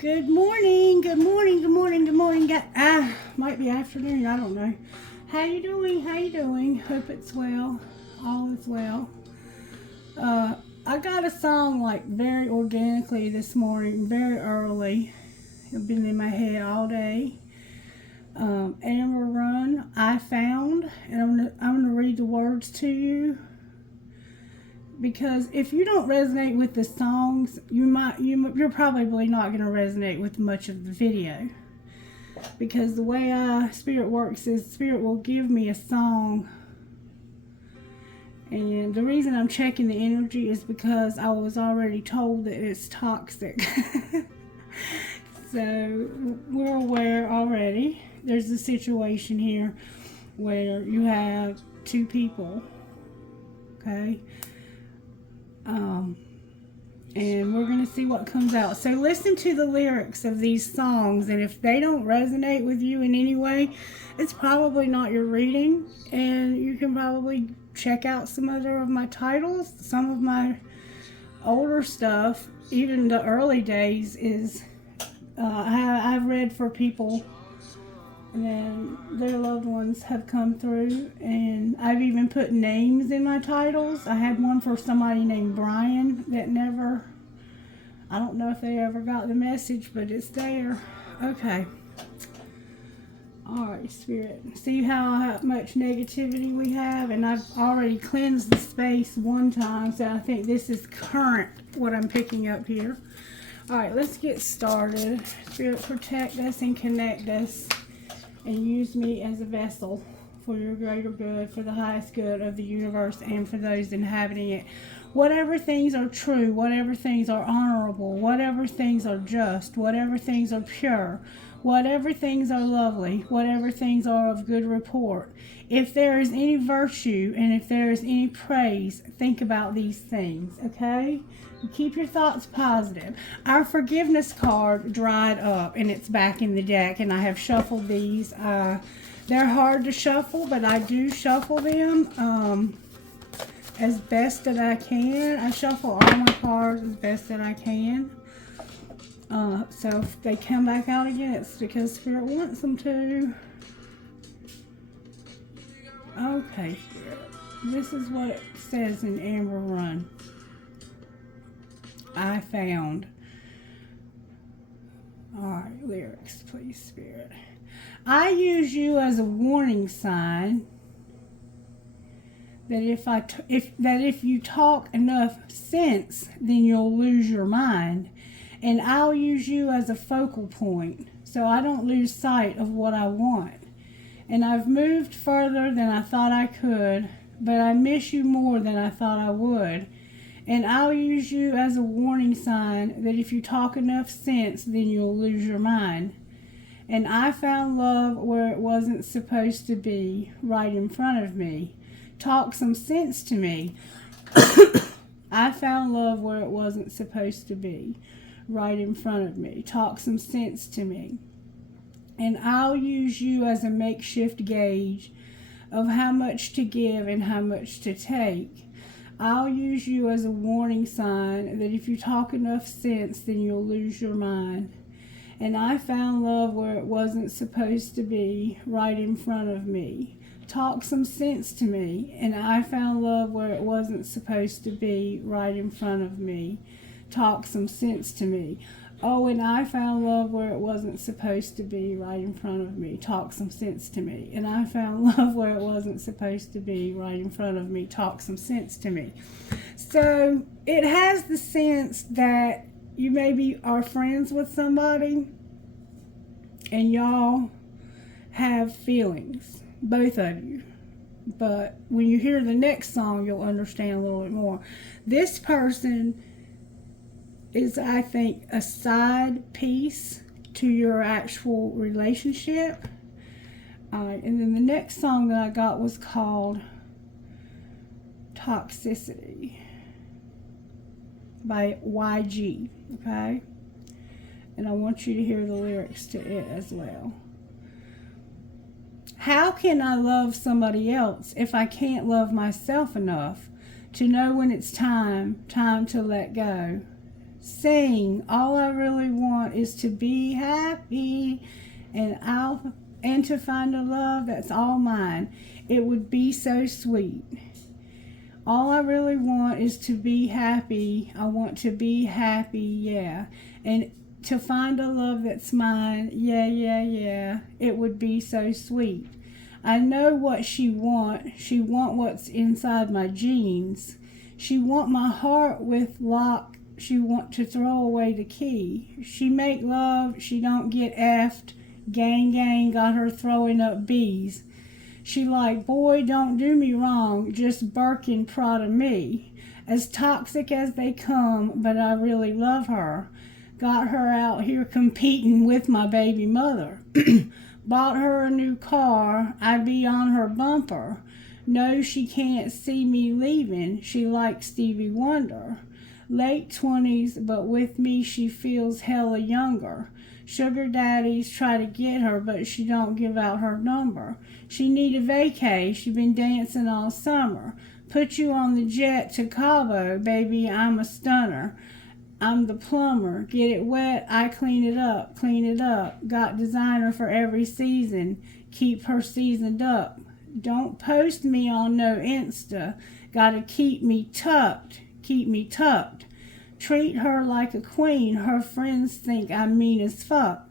Good morning, good morning, good morning, good morning. Might be afternoon, I don't know. How you doing? How you doing? Hope it's well. All is well. I got a song like very organically this morning, very early. It's been in my head all day. Amber Run, I Found, and I'm gonna read the words to you. Because if you don't resonate with the songs, you're probably not going to resonate with much of the video. Because the way Spirit works is Spirit will give me a song, and the reason I'm checking the energy is because I was already told that it's toxic. So we're aware already. There's a situation here where you have two people, okay? And we're going to see what comes out. So listen to the lyrics of these songs, and if they don't resonate with you in any way, it's probably not your reading, and you can probably check out some other of my titles. Some of my older stuff, even the early days, is I've read for people and their loved ones have come through, and I've even put names in my titles. I had one for somebody named Brian that I don't know if they ever got the message, but it's there. Okay. Alright, Spirit. See how much negativity we have? And I've already cleansed the space one time, so I think this is current, what I'm picking up here. Alright, let's get started. Spirit, protect us and connect us, and use me as a vessel for your greater good, for the highest good of the universe, and for those inhabiting it. Whatever things are true, whatever things are honorable, whatever things are just, whatever things are pure, whatever things are lovely, whatever things are of good report, if there is any virtue and if there is any praise, think about these things, okay? Keep your thoughts positive. Our forgiveness card dried up and it's back in the deck, and I have shuffled these. They're hard to shuffle, but I do shuffle them as best that I can. I shuffle all my cards as best that I can. So if they come back out again, it's because Spirit wants them to. Okay, Spirit. This is what it says in Amber Run. I found. Alright, lyrics, please, Spirit. I use you as a warning sign that if you talk enough sense, then you'll lose your mind. And I'll use you as a focal point so I don't lose sight of what I want. And I've moved further than I thought I could, but I miss you more than I thought I would. And I'll use you as a warning sign that if you talk enough sense, then you'll lose your mind. And I found love where it wasn't supposed to be, right in front of me. Talk some sense to me. I found love where it wasn't supposed to be, right in front of me. Talk some sense to me. And I'll use you as a makeshift gauge of how much to give and how much to take. I'll use you as a warning sign that if you talk enough sense, then you'll lose your mind. And I found love where it wasn't supposed to be, right in front of me. Talk some sense to me. And I found love where it wasn't supposed to be, right in front of me. Talk some sense to me. Oh, and I found love where it wasn't supposed to be, right in front of me. Talk some sense to me. And I found love where it wasn't supposed to be, right in front of me. Talk some sense to me. So it has the sense that you maybe are friends with somebody and y'all have feelings, both of you. But when you hear the next song, you'll understand a little bit more. This person is, I think, a side piece to your actual relationship. And then the next song that I got was called Toxicity by YG, okay? And I want you to hear the lyrics to it as well. How can I love somebody else if I can't love myself enough to know when it's time to let go? Sing, all I really want is to be happy, and to find a love that's all mine. It would be so sweet. All I really want is to be happy. I want to be happy, yeah. And to find a love that's mine, yeah, yeah, yeah. It would be so sweet. I know what she want. She want what's inside my jeans. She want my heart with lock. She want to throw away the key. She make love. She don't get effed. Gang, gang, got her throwing up bees. She like, boy, don't do me wrong, just Birkin Prada me. As toxic as they come, but I really love her. Got her out here competing with my baby mother. Bought her a new car, I be on her bumper. No, she can't see me leaving, she likes Stevie Wonder. Late 20s, but with me she feels hella younger. Sugar daddies try to get her, but she don't give out her number. She need a vacay, she been dancing all summer. Put you on the jet to Cabo, baby, I'm a stunner. I'm the plumber, get it wet, I clean it up, clean it up. Got designer for every season, keep her seasoned up. Don't post me on no Insta, gotta keep me tucked, keep me tucked. Treat her like a queen, her friends think I'm mean as fuck.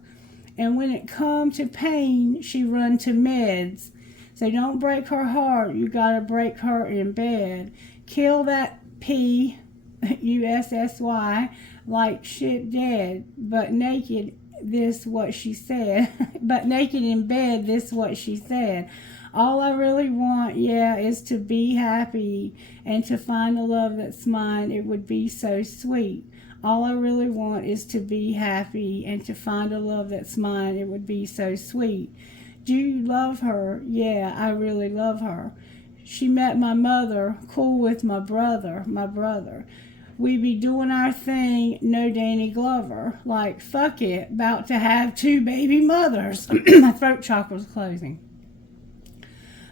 And when it come to pain, she run to meds. So don't break her heart, you gotta break her in bed. Kill that P, USSY, like shit dead. But naked, this what she said. But naked in bed, this what she said. All I really want, yeah, is to be happy and to find a love that's mine. It would be so sweet. All I really want is to be happy and to find a love that's mine. It would be so sweet. Do you love her? Yeah, I really love her. She met my mother, cool with my brother. We be doing our thing, no Danny Glover. Like, fuck it, about to have 2 baby mothers. My throat chakra's closing.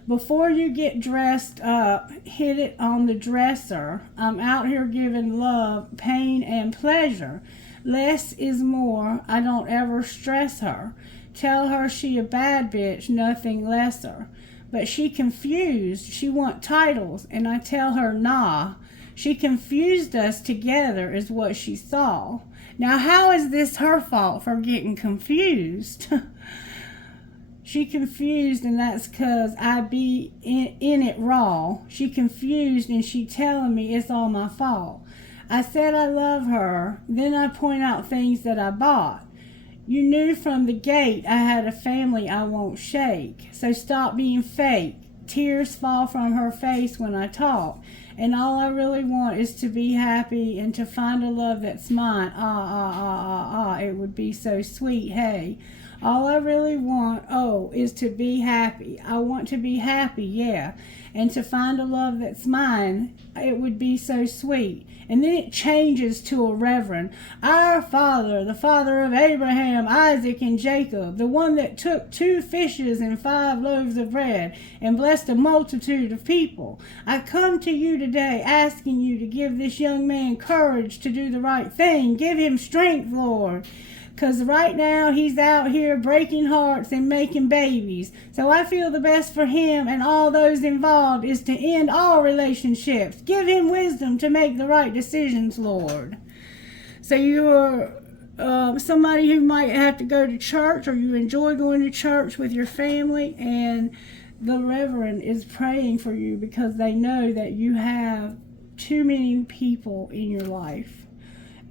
Before you get dressed up, hit it on the dresser. I'm out here giving love, pain, and pleasure. Less is more, I don't ever stress her. Tell her she a bad bitch, nothing lesser. But she confused, she want titles, and I tell her nah. She confused us together is what she saw. Now how is this her fault for getting confused? She confused, and that's 'cause I be in it raw. She confused, and she telling me it's all my fault. I said I love her, then I point out things that I bought. You knew from the gate I had a family I won't shake, so stop being fake. Tears fall from her face when I talk, and all I really want is to be happy and to find a love that's mine. It would be so sweet, hey. All I really want, is to be happy. I want to be happy, yeah. And to find a love that's mine, it would be so sweet. And then it changes to a reverend. Our Father, the Father of Abraham, Isaac, and Jacob, the one that took 2 fishes and 5 loaves of bread and blessed a multitude of people. I come to you today asking you to give this young man courage to do the right thing. Give him strength, Lord. Because right now he's out here breaking hearts and making babies. So I feel the best for him and all those involved is to end all relationships. Give him wisdom to make the right decisions, Lord. So you're somebody who might have to go to church, or you enjoy going to church with your family, and the Reverend is praying for you because they know that you have too many people in your life.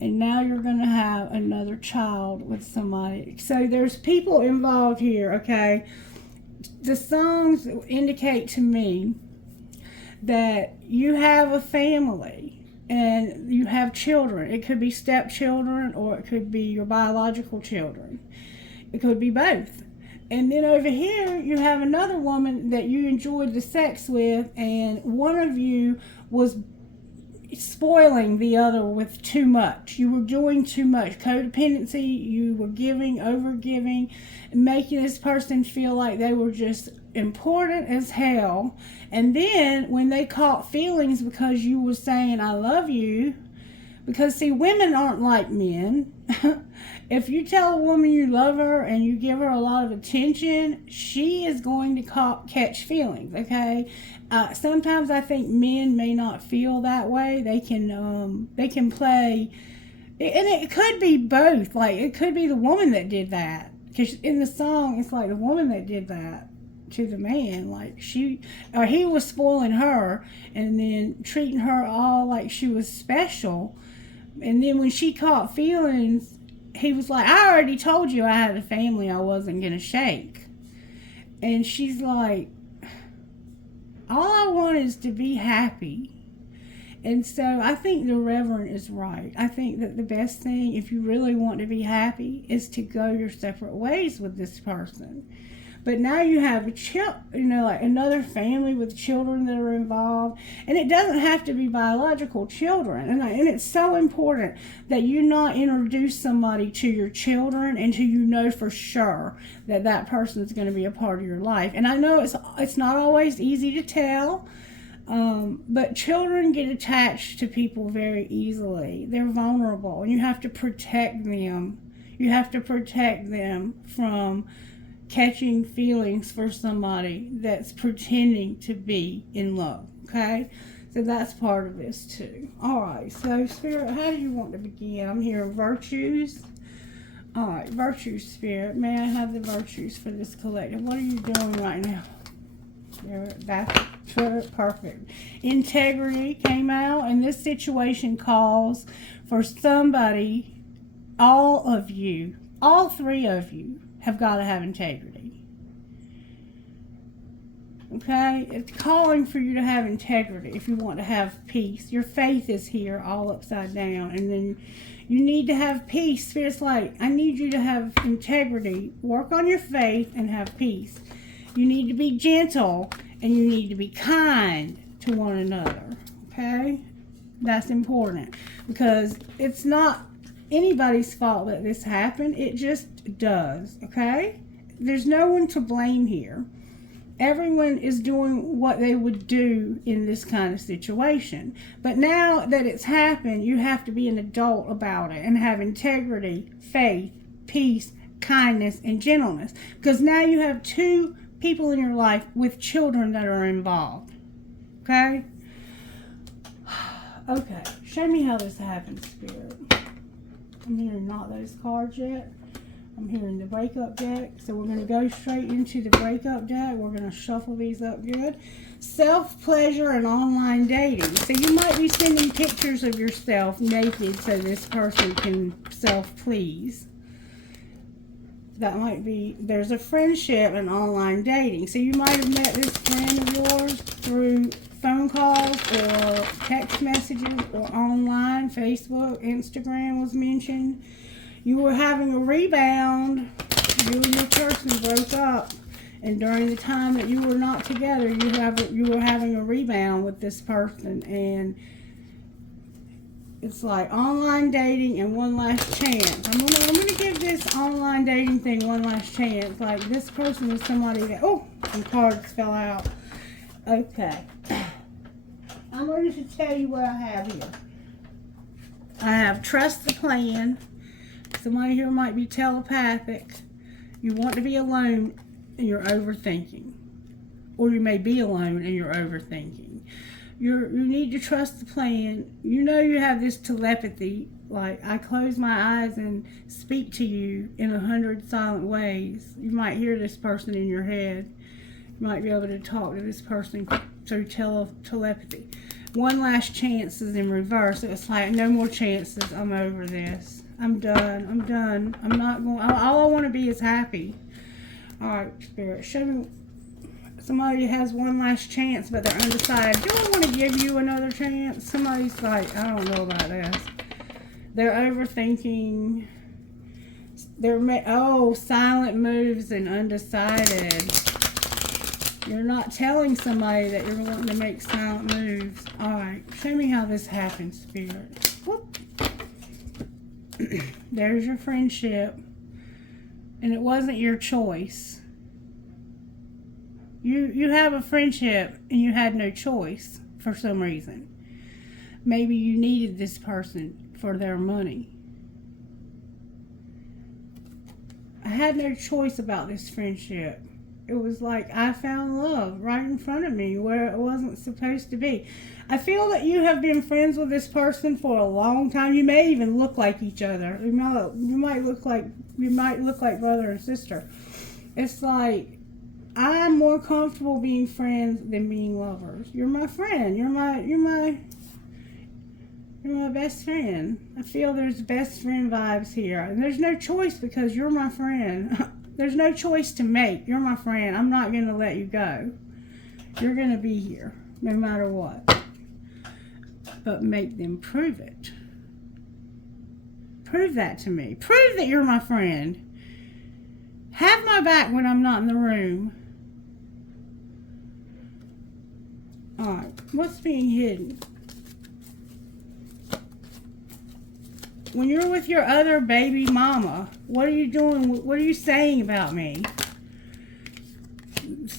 And now you're going to have another child with somebody. So there's people involved here, okay? The songs indicate to me that you have a family and you have children. It could be stepchildren, or it could be your biological children. It could be both. And then over here, you have another woman that you enjoyed the sex with, and one of you was spoiling the other with too much. You were doing too much codependency. You were giving, over giving, making this person feel like they were just important as hell. And then when they caught feelings because you were saying I love you, Because, see, women aren't like men. If you tell a woman you love her and you give her a lot of attention, she is going to catch feelings, okay? Sometimes I think men may not feel that way. They can play, and it could be both. Like, it could be the woman that did that. Because in the song, it's like the woman that did that to the man. Like, he was spoiling her and then treating her all like she was special. And then when she caught feelings, he was like, I already told you I had a family I wasn't going to shake. And she's like, all I want is to be happy. And so I think the Reverend is right. I think that the best thing, if you really want to be happy, is to go your separate ways with this person. But now you have like another family with children that are involved, and it doesn't have to be biological children. And it's so important that you not introduce somebody to your children until you know for sure that that person is going to be a part of your life. And I know it's not always easy to tell, but children get attached to people very easily. They're vulnerable, and you have to protect them. You have to protect them from catching feelings for somebody that's pretending to be in love, okay? So that's part of this too. All right, so Spirit, how do you want to begin? I'm hearing virtues. All right, virtues, Spirit. May I have the virtues for this collective? What are you doing right now? Spirit, that's perfect. Integrity came out, and this situation calls for somebody, all of you, all three of you, have got to have integrity. Okay? It's calling for you to have integrity if you want to have peace. Your faith is here all upside down, and then you need to have peace. Spirit's like, I need you to have integrity. Work on your faith and have peace. You need to be gentle, and you need to be kind to one another. Okay? That's important, because it's not anybody's fault that this happened. It just does, okay? There's no one to blame here. Everyone is doing what they would do in this kind of situation. But now that it's happened, you have to be an adult about it and have integrity, faith, peace, kindness, and gentleness. Because now you have two people in your life with children that are involved. Okay? Okay. Show me how this happens, Spirit. I'm hearing not those cards yet. I'm hearing the breakup deck. So we're going to go straight into the breakup deck. We're going to shuffle these up good. Self-pleasure and online dating. So you might be sending pictures of yourself naked so this person can self-please. That might be, there's a friendship and online dating. So you might have met this friend of yours through phone calls or text messages or online. Facebook, Instagram was mentioned. You were having a rebound. You and your person broke up, and during the time that you were not together, you were having a rebound with this person. And it's like online dating and one last chance. I'm gonna give this online dating thing one last chance. Like, this person is somebody that, oh, some cards fell out. Okay. I'm going to tell you what I have here. I have trust the plan. Somebody here might be telepathic. You want to be alone and you're overthinking. Or you may be alone and you're overthinking. You need to trust the plan. You know you have this telepathy. Like, I close my eyes and speak to you in 100 silent ways. You might hear this person in your head. You might be able to talk to this person through telepathy. One last chance is in reverse. It's like, no more chances. I'm over this. I'm done. I'm done. I'm not going. All I want to be is happy. All right, Spirit, show me. Somebody has one last chance, but they're undecided. Do I want to give you another chance? Somebody's like, I don't know about this. They're overthinking. They're silent moves and undecided. You're not telling somebody that you're wanting to make silent moves. All right, show me how this happens, Spirit. Whoop. There's your friendship, and it wasn't your choice. You have a friendship, and you had no choice for some reason. Maybe you needed this person. for their money. I had no choice about this friendship. It was like I found love right in front of me where it wasn't supposed to be. I feel that you have been friends with this person for a long time. You may even look like each other. You might look like brother and sister. It's like I'm more comfortable being friends than being lovers. You're my friend. You're my best friend. I feel there's best friend vibes here. And there's no choice because you're my friend. There's no choice to make. You're my friend. I'm not going to let you go. You're going to be here no matter what. But make them prove it. Prove that to me. Prove that you're my friend. Have my back when I'm not in the room. Alright, what's being hidden? When you're with your other baby mama, what are you doing? What are you saying about me?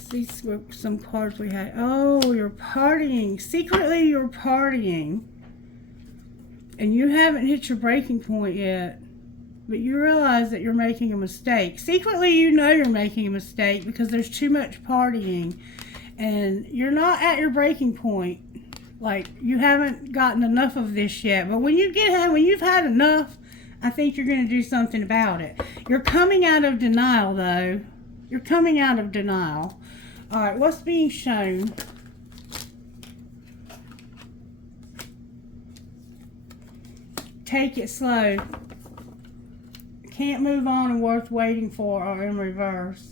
These were some cards we had. Oh, you're partying. Secretly, you're partying. And you haven't hit your breaking point yet. But you realize that you're making a mistake. Secretly, you know you're making a mistake because there's too much partying. And you're not at your breaking point. Like, you haven't gotten enough of this yet. But when you've had enough, I think you're going to do something about it. You're coming out of denial, though. You're coming out of denial. All right, what's being shown? Take it slow. Can't move on and worth waiting for or in reverse.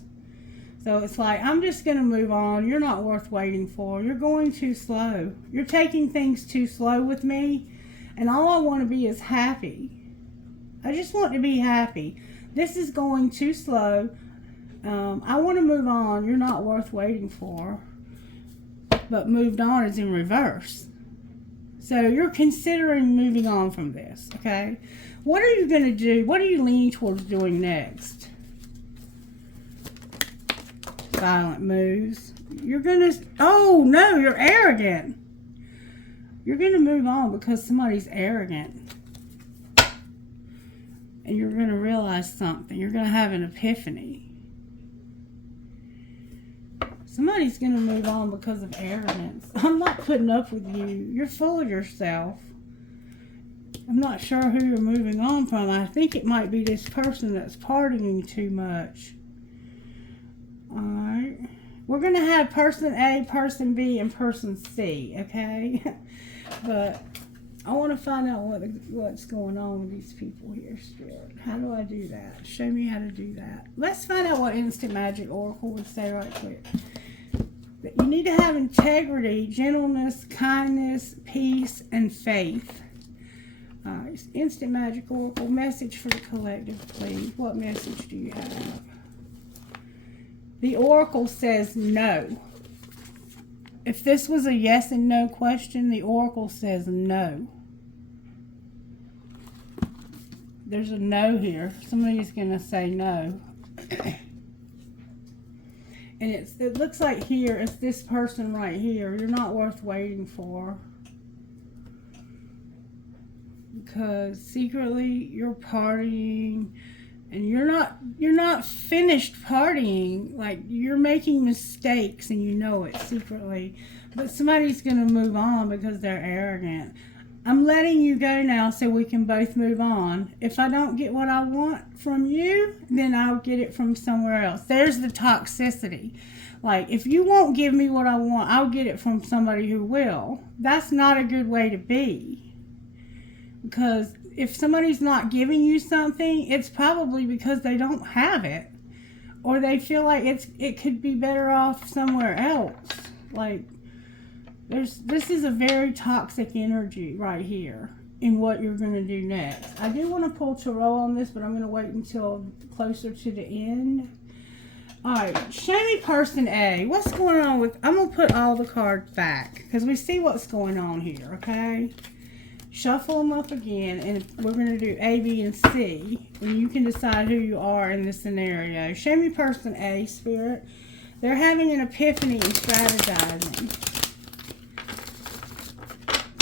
So it's like, I'm just going to move on. You're not worth waiting for. You're going too slow. You're taking things too slow with me. And all I want to be is happy. I just want to be happy. This is going too slow. I want to move on. You're not worth waiting for. But moved on is in reverse. So you're considering moving on from this, okay? What are you going to do? What are you leaning towards doing next? Silent moves. You're going to... Oh, no, you're arrogant. You're going to move on because somebody's arrogant. And you're going to realize something. You're going to have an epiphany. Somebody's going to move on because of arrogance. I'm not putting up with you. You're full of yourself. I'm not sure who you're moving on from. I think it might be this person that's partying too much. Alright. We're going to have person A, person B, and person C, okay? But I want to find out what's going on with these people here, Spirit. How do I do that? Show me how to do that. Let's find out what Instant Magic Oracle would say right quick. That you need to have integrity, gentleness, kindness, peace, and faith. Instant Magic Oracle, message for the collective, please. What message do you have? The Oracle says no. If this was a yes and no question, the Oracle says no. There's a no here. Somebody's going to say no. And it looks like here, it's this person right here. You're not worth waiting for. Because secretly you're partying. And you're not finished partying. Like, you're making mistakes and you know it secretly. But somebody's going to move on because they're arrogant. I'm letting you go now so we can both move on. If I don't get what I want from you, then I'll get it from somewhere else. There's the toxicity. Like, if you won't give me what I want, I'll get it from somebody who will. That's not a good way to be. Because if somebody's not giving you something, it's probably because they don't have it. Or they feel like it could be better off somewhere else. Like, this is a very toxic energy right here in what you're going to do next. I do want to pull tarot on this, but I'm going to wait until closer to the end. Alright, show me person A. What's going on with... I'm going to put all the cards back because we see what's going on here, okay? Shuffle them up again, and we're going to do A, B, and C. And you can decide who you are in this scenario. Show me person A, Spirit. They're having an epiphany and strategizing.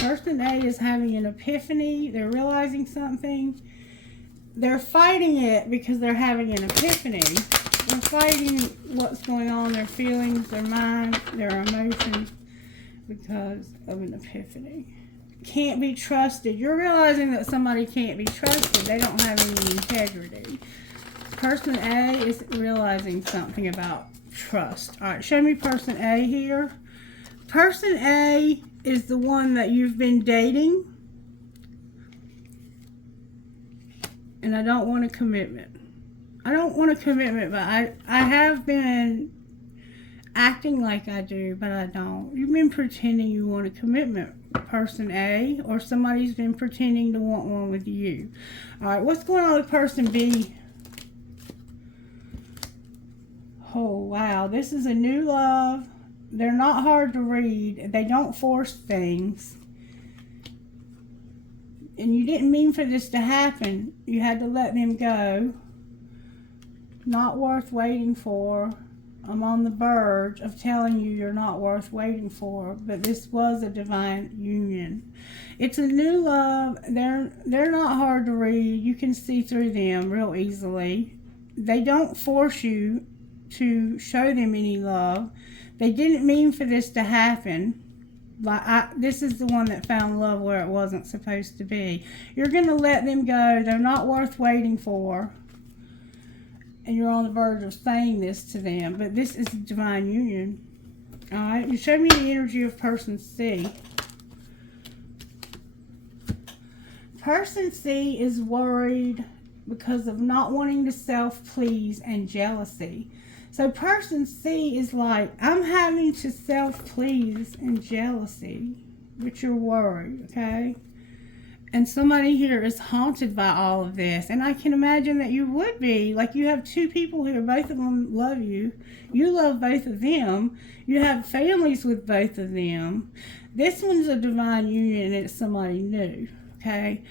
Person A is having an epiphany. They're realizing something. They're fighting it because they're having an epiphany. They're fighting what's going on, their feelings, their mind, their emotions, because of an epiphany. Can't be trusted. You're realizing that somebody can't be trusted. They don't have any integrity. Person A is realizing something about trust. All right, show me person A here. Person A is the one that you've been dating. And I don't want a commitment. I don't want a commitment, but I have been acting like I do, but I don't. You've been pretending you want a commitment, person A, or somebody's been pretending to want one with you. All right, what's going on with person B? Oh, wow. This is a new love. They're not hard to read. They don't force things. And you didn't mean for this to happen. You had to let them go. Not worth waiting for. I'm on the verge of telling you you're not worth waiting for, but this was a divine union. It's a new love. They're not hard to read. You can see through them real easily. They don't force you to show them any love. They didn't mean for this to happen. This is the one that found love where it wasn't supposed to be. You're going to let them go. They're not worth waiting for. And you're on the verge of saying this to them. But this is a divine union. All right. You show me the energy of person C. Person C is worried because of not wanting to self-please and jealousy. So person C is like, I'm having to self-please and jealousy, but you're worried, okay? And somebody here is haunted by all of this. And I can imagine that you would be. Like, you have two people here, both of them love you. You love both of them. You have families with both of them. This one's a divine union and it's somebody new, okay?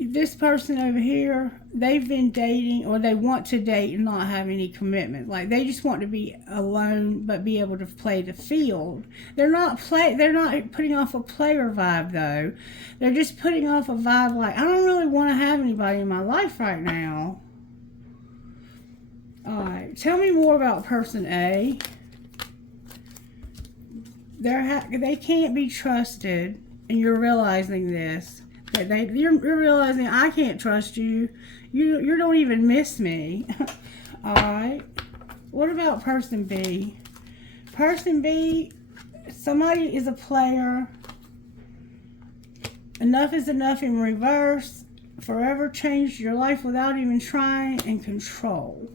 This person over here, they've been dating, or they want to date and not have any commitment. Like, they just want to be alone but be able to play the field. They're not putting off a player vibe though. They're just putting off a vibe like, I don't really want to have anybody in my life right now. All right, tell me more about person A. They can't be trusted, and you're realizing this. You're realizing I can't trust you. You don't even miss me. All right. What about person B? Person B, somebody is a player. Enough is enough in reverse. Forever changed your life without even trying, and control.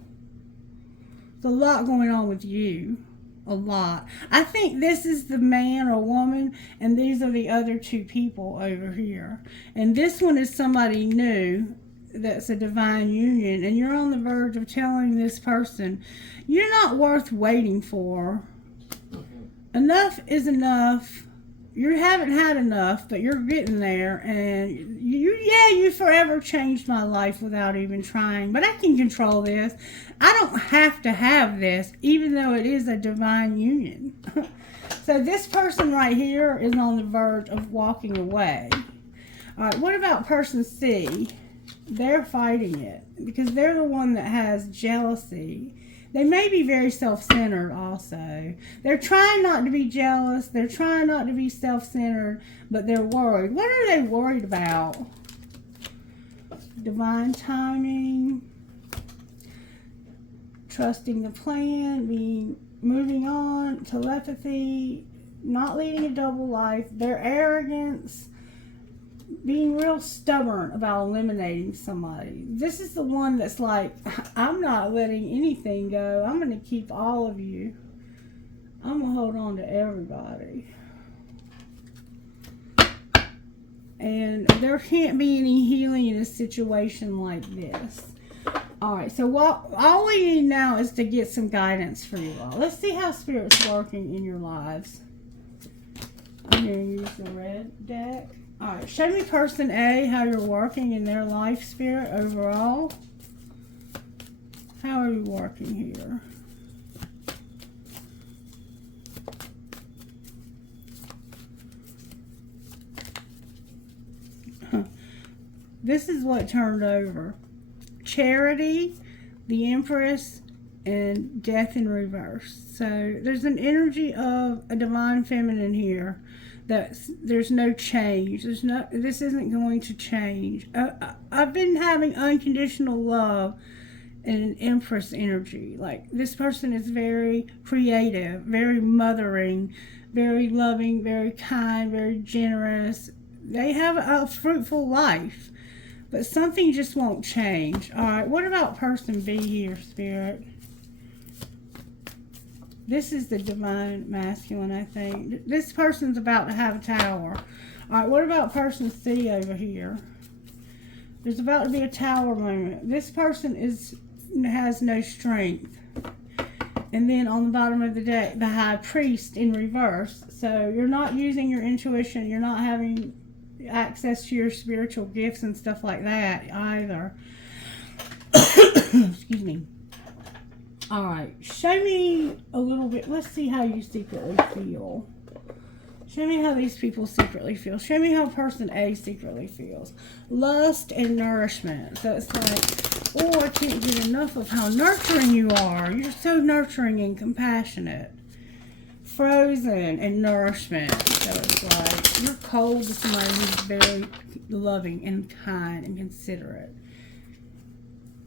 There's a lot going on with you. A lot. I think this is the man or woman, and these are the other two people over here. And this one is somebody new that's a divine union, and you're on the verge of telling this person, you're not worth waiting for. Enough is enough. You haven't had enough, but you're getting there, and you forever changed my life without even trying, but I can control this. I don't have to have this, even though it is a divine union. So this person right here is on the verge of walking away. All right, what about person C? They're fighting it because they're the one that has jealousy. They may be very self-centered also. They're trying not to be jealous. They're trying not to be self-centered, but they're worried. What are they worried about? Divine timing, trusting the plan, moving on, telepathy, not leading a double life, their arrogance, being real stubborn about eliminating somebody. This is the one that's like, I'm not letting anything go. I'm going to keep all of you. I'm going to hold on to everybody. And there can't be any healing in a situation like this. All right, so all we need now is to get some guidance for you all. Let's see how Spirit's working in your lives. I'm going to use the red deck. All right, show me person A, how you're working in their life, Spirit, overall. How are you working here? This is what turned over. Charity, the Empress, and Death in reverse. So there's an energy of a divine feminine here. There's no change. This isn't going to change. I've been having unconditional love and an Empress energy. Like, this person is very creative, very mothering, very loving, very kind, very generous. They have a fruitful life, but something just won't change. All right, what about person B here, Spirit? This is the divine masculine, I think. This person's about to have a tower. All right, what about person C over here? There's about to be a tower moment. This person has no strength. And then on the bottom of the deck, the High Priest in reverse. So you're not using your intuition. You're not having access to your spiritual gifts and stuff like that either. Excuse me. All right, show me a little bit. Let's see how you secretly feel. Show me how these people secretly feel. Show me how person A secretly feels. Lust and nourishment. So it's like, oh, I can't get enough of how nurturing you are. You're so nurturing and compassionate. Frozen and nourishment. So it's like, you're cold to somebody who's very loving and kind and considerate.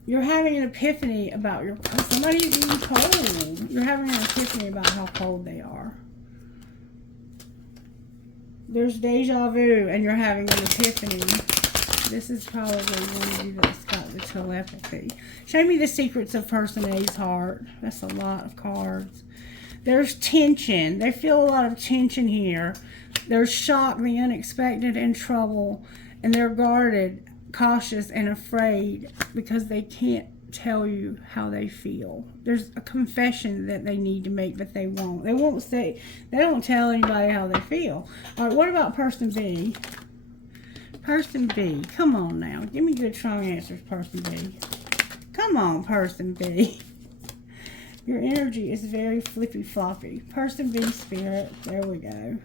You're having an epiphany about somebody's being cold. You're having an epiphany about how cold they are. There's deja vu, and you're having an epiphany. This is probably one of you that's got the telepathy. Show me the secrets of person A's heart. That's a lot of cards. There's tension. They feel a lot of tension here. There's shock, the unexpected, and trouble. And they're guarded, cautious, and afraid because they can't tell you how they feel. There's a confession that they need to make, but they won't. They don't tell anybody how they feel. All right, what about person B? Person B, come on now. Give me good, strong answers, person B. Come on, person B. Your energy is very flippy-floppy. Person B, Spirit, there we go.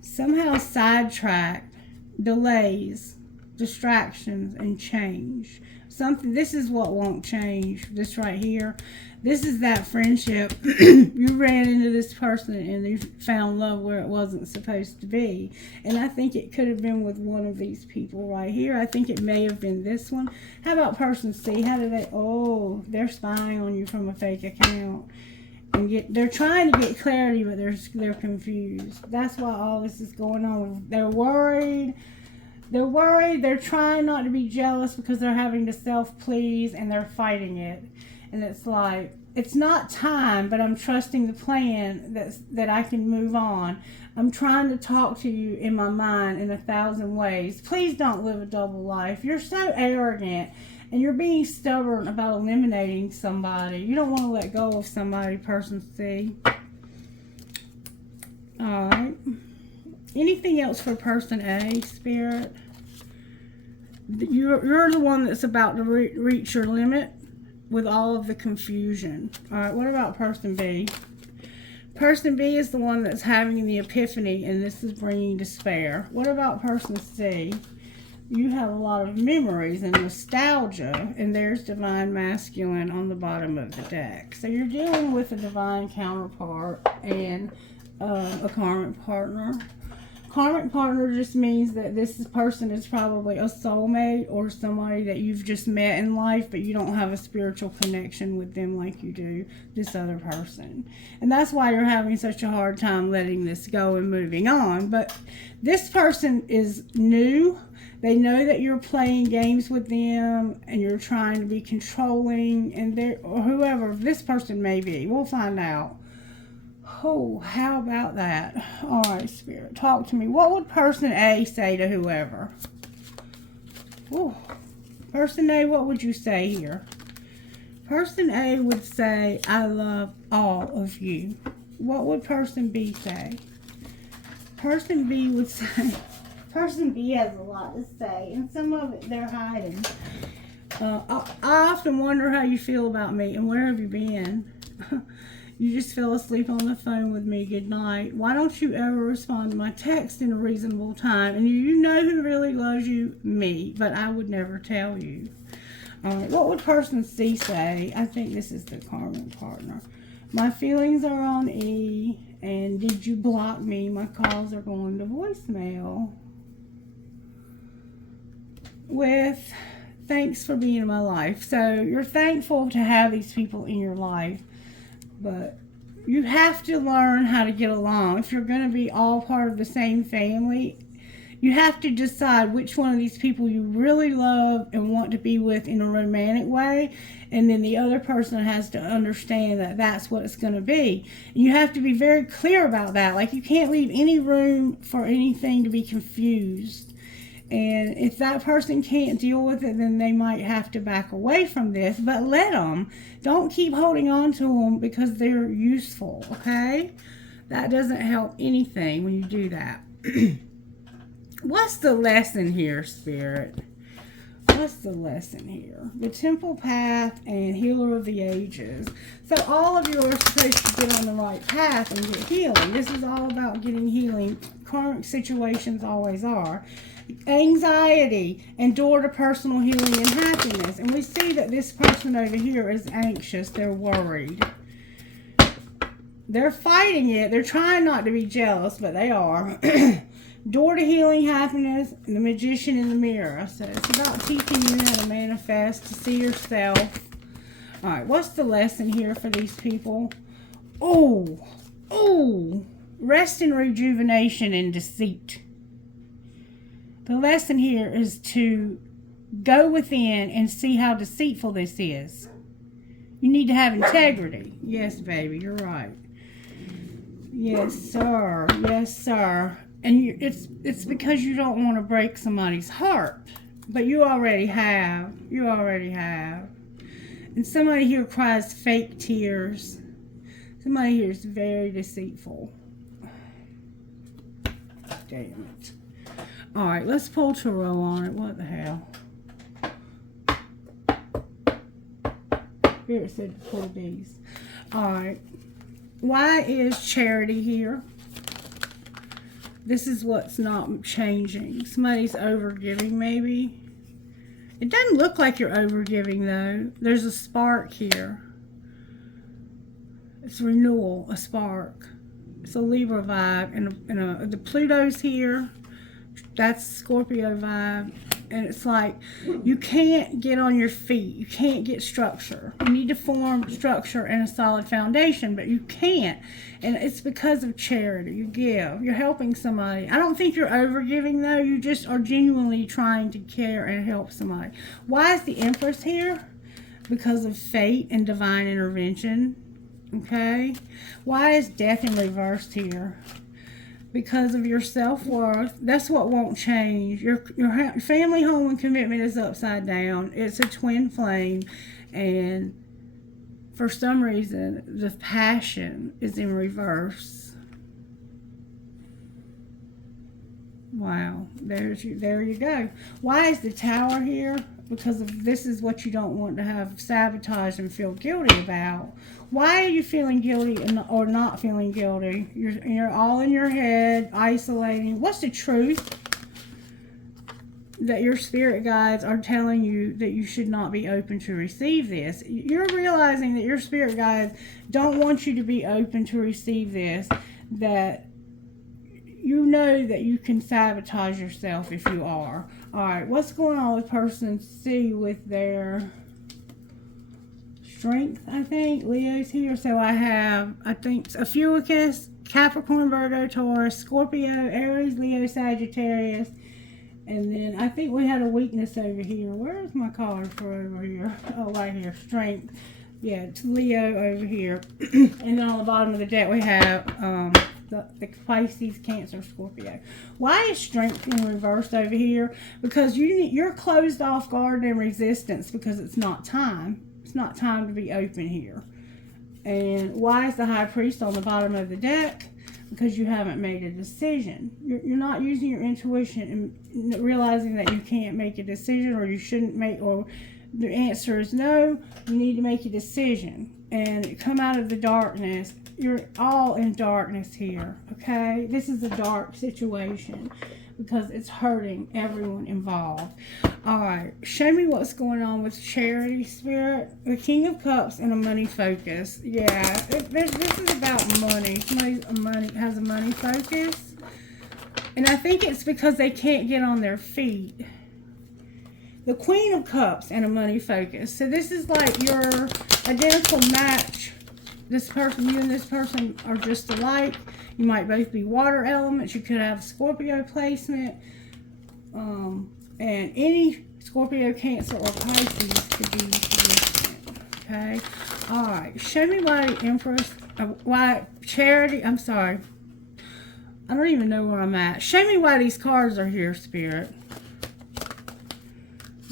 Somehow sidetracked, delays, distractions, and change. This is what won't change. This right here, this is that friendship. You ran into this person and you found love where it wasn't supposed to be. And I think it could have been with one of these people right here. I think it may have been this one. How about person C? How do they, oh, they're spying on you from a fake account. And they're trying to get clarity, but they're confused. That's why all this is going on. They're worried. They're worried. They're trying not to be jealous because they're having to self-please and they're fighting it. And it's like, it's not time, but I'm trusting the plan that I can move on. I'm trying to talk to you in my mind in 1,000 ways. Please don't live a double life. You're so arrogant and you're being stubborn about eliminating somebody. You don't want to let go of somebody, person C. All right. Anything else for person A, Spirit? You're the one that's about to reach your limit with all of the confusion. All right, what about person B? Person B is the one that's having the epiphany, and this is bringing despair. What about person C? You have a lot of memories and nostalgia, and there's divine masculine on the bottom of the deck. So you're dealing with a divine counterpart and a karmic partner. Karmic partner just means that this person is probably a soulmate or somebody that you've just met in life, but you don't have a spiritual connection with them like you do this other person. And that's why you're having such a hard time letting this go and moving on. But this person is new. They know that you're playing games with them and you're trying to be controlling, and or whoever this person may be. We'll find out. Oh, how about that? All right, Spirit, talk to me. What would person A say to whoever? Oh, person A, what would you say here? Person A would say, I love all of you. What would person B say? Person B would say, person B has a lot to say, and some of it they're hiding. I often wonder how you feel about me, and where have you been? You just fell asleep on the phone with me. Good night. Why don't you ever respond to my text in a reasonable time? And you know who really loves you? Me. But I would never tell you. What would person C say? I think this is the karmic partner. My feelings are on E. And did you block me? My calls are going to voicemail. With thanks for being in my life. So you're thankful to have these people in your life. But you have to learn how to get along. If you're going to be all part of the same family, you have to decide which one of these people you really love and want to be with in a romantic way. And then the other person has to understand that that's what it's going to be. And you have to be very clear about that. Like, you can't leave any room for anything to be confused. And if that person can't deal with it, then they might have to back away from this. But let them. Don't keep holding on to them because they're useful, okay? That doesn't help anything when you do that. What's the lesson here, Spirit? What's the lesson here? The Temple Path and Healer of the Ages. So all of you are supposed to get on the right path and get healing. This is all about getting healing. Current situations always are. Anxiety and door to personal healing and happiness. And we see that this person over here is anxious. They're worried. They're fighting it. They're trying not to be jealous, but they are. Door to healing, happiness, and the Magician in the Mirror. So it's about teaching you how to manifest, to see yourself. All right, what's the lesson here for these people? Oh, rest and rejuvenation and deceit. The lesson here is to go within and see how deceitful this is. You need to have integrity. Yes, baby, you're right. Yes, sir. Yes, sir. And it's because you don't want to break somebody's heart. But you already have. You already have. And somebody here cries fake tears. Somebody here is very deceitful. Damn it. Alright, let's pull tarot on it. What the hell? Here it said to pull these. Alright. Why is Charity here? This is what's not changing. Somebody's overgiving, maybe. It doesn't look like you're overgiving, though. There's a spark here. It's renewal, a spark. It's a Libra vibe. And the Pluto's here. That's Scorpio vibe. And it's like, you can't get on your feet. You can't get structure. You need to form structure and a solid foundation, but you can't. And it's because of charity. You give. You're helping somebody. I don't think you're overgiving, though. You just are genuinely trying to care and help somebody. Why is the Empress here? Because of fate and divine intervention. Okay? Why is Death in reversed here? Because of your self-worth. That's what won't change. Your family, home, and commitment is upside down. It's a twin flame. And for some reason, the passion is in reverse. Wow. There you go. Why is the Tower here? Because of this is what you don't want to have sabotage and feel guilty about. Why are you feeling guilty or not feeling guilty? You're all in your head, isolating. What's the truth? That your spirit guides are telling you that you should not be open to receive this. You're realizing that your spirit guides don't want you to be open to receive this. That you know that you can sabotage yourself if you are. Alright, what's going on with person C with their strength, I think? Leo's here. So I have, I think, Ophiuchus, Capricorn, Virgo, Taurus, Scorpio, Aries, Leo, Sagittarius. And then I think we had a weakness over here. Where's my card for over here? Oh, right here. Strength. Yeah, it's Leo over here. And then on the bottom of the deck we have the Pisces, Cancer, Scorpio. Why is strength in reverse over here? Because you're closed off, guard, and resistance because it's not time. It's not time to be open here. And why is the High Priest on the bottom of the deck? Because you haven't made a decision. You're not using your intuition and realizing that you can't make a decision or you shouldn't make, or the answer is no. You need to make a decision. and come out of the darkness. You're all in darkness here, okay? This is a dark situation because it's hurting everyone involved. All right, show me what's going on with Charity, Spirit. The King of Cups and a money focus. Yeah, this is about money. Somebody has a money focus. And I think it's because they can't get on their feet. The Queen of Cups and a money focus. So this is like your identical match. This person, you and this person are just alike. You might both be water elements. You could have Scorpio placement. And any Scorpio, Cancer, or Pisces could be significant. Okay? Alright. Show me why the Empress, why Charity, I'm sorry. I don't even know where I'm at. Show me why these cards are here, Spirit.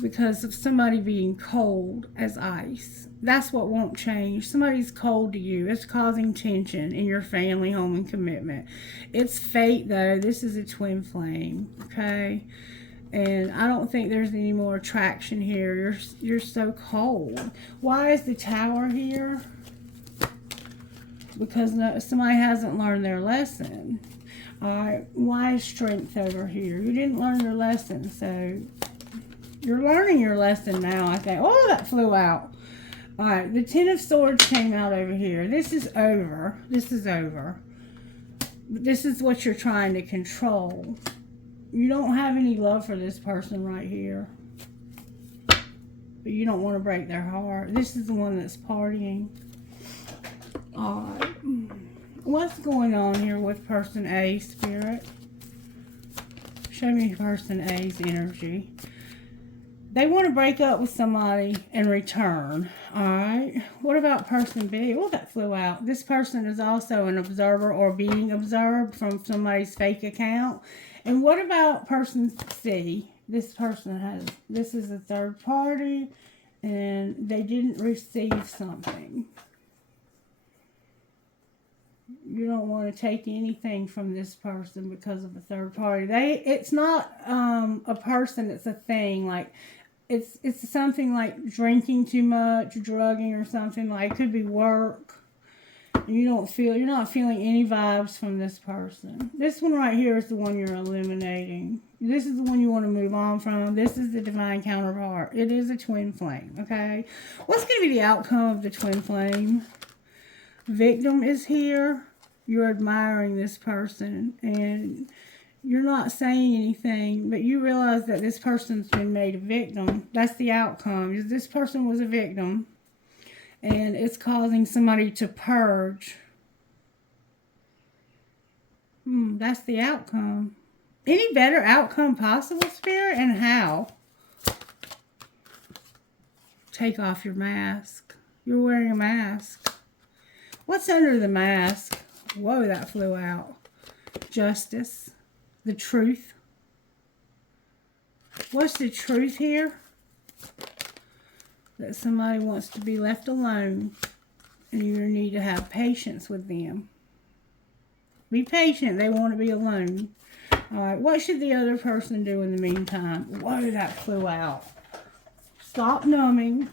Because of somebody being cold as ice. That's what won't change. Somebody's cold to you. It's causing tension in your family, home, and commitment. It's fate, though. This is a twin flame, okay? And I don't think there's any more attraction here. You're so cold. Why is the Tower here? Because somebody hasn't learned their lesson. All right. Why is Strength over here? You didn't learn your lesson, so you're learning your lesson now, I think. Oh, that flew out. All right, the Ten of Swords came out over here. This is over. This is over. This is what you're trying to control. You don't have any love for this person right here. But you don't want to break their heart. This is the one that's partying. All right. What's going on here with person A, Spirit? Show me person A's energy. They want to break up with somebody and return. Alright. What about person B? Oh, that flew out. This person is also an observer or being observed from somebody's fake account. And what about person C? This person this is a third party and they didn't receive something. You don't want to take anything from this person because of a third party. It's not a person, it's a thing. Like it's something like drinking too much, drugging, or something. Like it could be work. You're not feeling any vibes from this person. This one right here is the one you're eliminating. This is the one you want to move on from. This is the divine counterpart. It is a twin flame, okay? What's going to be the outcome of the twin flame? Victim is here. You're admiring this person and you're not saying anything, but you realize that this person's been made a victim. That's the outcome. This person was a victim and it's causing somebody to purge. That's the outcome. Any better outcome possible, Spirit? And how? Take off your mask. You're wearing a mask. What's under the mask? Whoa, that flew out. Justice. The truth. What's the truth here? That somebody wants to be left alone. And you need to have patience with them. Be patient. They want to be alone. Alright, what should the other person do in the meantime? Whoa, that flew out. Stop numbing.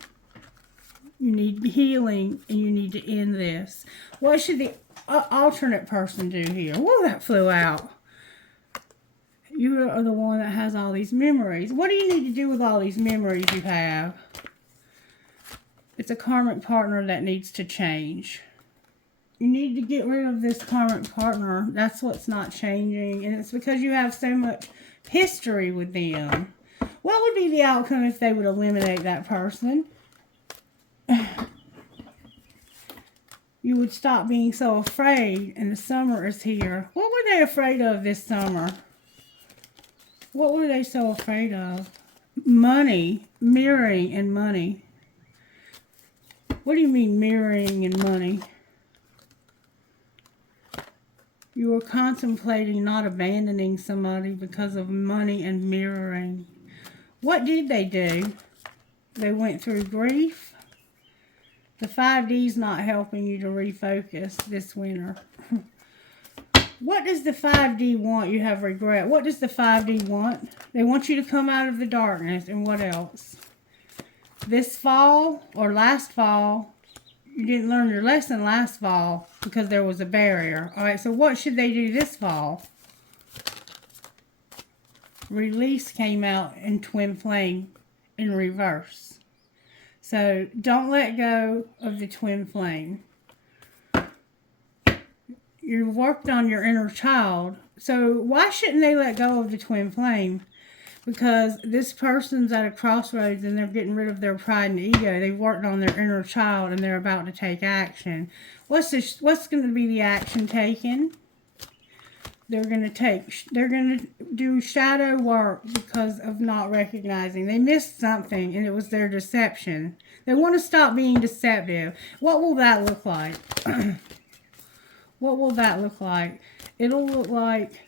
You need healing, and you need to end this. What should the alternate person do here? Whoa, that flew out. You are the one that has all these memories. What do you need to do with all these memories you have? It's a karmic partner that needs to change. You need to get rid of this karmic partner. That's what's not changing. And it's because you have so much history with them. What would be the outcome if they would eliminate that person? You would stop being so afraid, and the summer is here. What were they afraid of this summer? What were they so afraid of? Money, mirroring, and money. What do you mean mirroring and money? You were contemplating not abandoning somebody because of money and mirroring. What did they do? They went through grief. The 5D's not helping you to refocus this winter. What does the 5D want? You have regret. What does the 5D want? They want you to come out of the darkness. And what else? This fall or last fall, You didn't learn your lesson last fall because there was a barrier. All right, so what should they do this fall? Release came out in twin flame in reverse. So don't let go of the twin flame. You've worked on your inner child. So why shouldn't they let go of the twin flame? Because this person's at a crossroads and they're getting rid of their pride and ego. They've worked on their inner child and they're about to take action. What's going to be the action taken? They're going to do shadow work because of not recognizing. They missed something and it was their deception. They want to stop being deceptive. What will that look like? What will that look like? It'll look like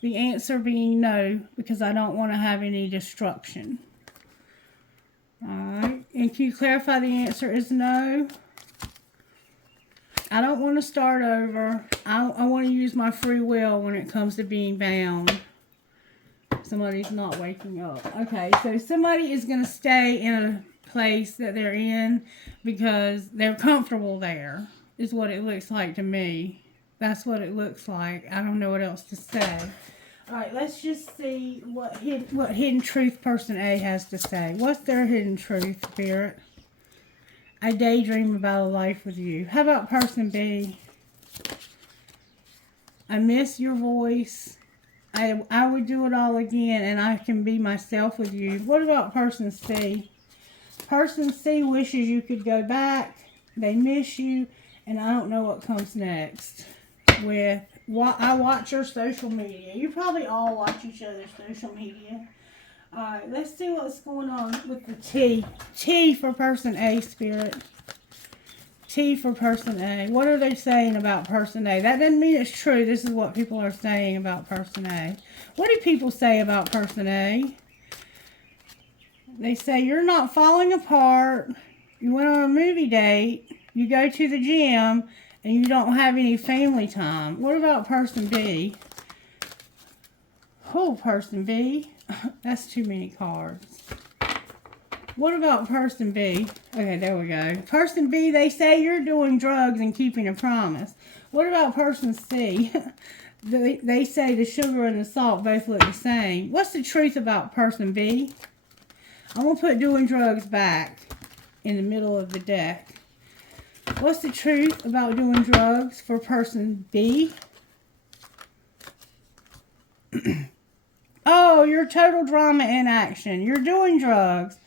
the answer being no, because I don't want to have any destruction. Alright, and can you clarify the answer is no? I don't want to start over. I want to use my free will when it comes to being bound. Somebody's not waking up. Okay, so somebody is going to stay in a place that they're in because they're comfortable there, is what it looks like to me. That's what it looks like. I don't know what else to say. All right, let's just see what hidden truth person A has to say. What's their hidden truth, Spirit? I daydream about a life with you. How about person B? I miss your voice. I would do it all again and I can be myself with you. What about person C? Person C wishes you could go back. They miss you and I don't know what comes next. With I watch your social media. You probably all watch each other's social media. Alright, let's see what's going on with the T. T for person A, Spirit. T for person A. What are they saying about person A? That doesn't mean it's true. This is what people are saying about person A. What do people say about person A? They say you're not falling apart. You went on a movie date. You go to the gym. And you don't have any family time. What about person B? Oh, person B. That's too many cards. What about person B? Okay, there we go. Person B, they say you're doing drugs and keeping a promise. What about person C? They say the sugar and the salt both look the same. What's the truth about person B? I'm going to put doing drugs back in the middle of the deck. What's the truth about doing drugs for person B? Oh, you're total drama in action. You're doing drugs.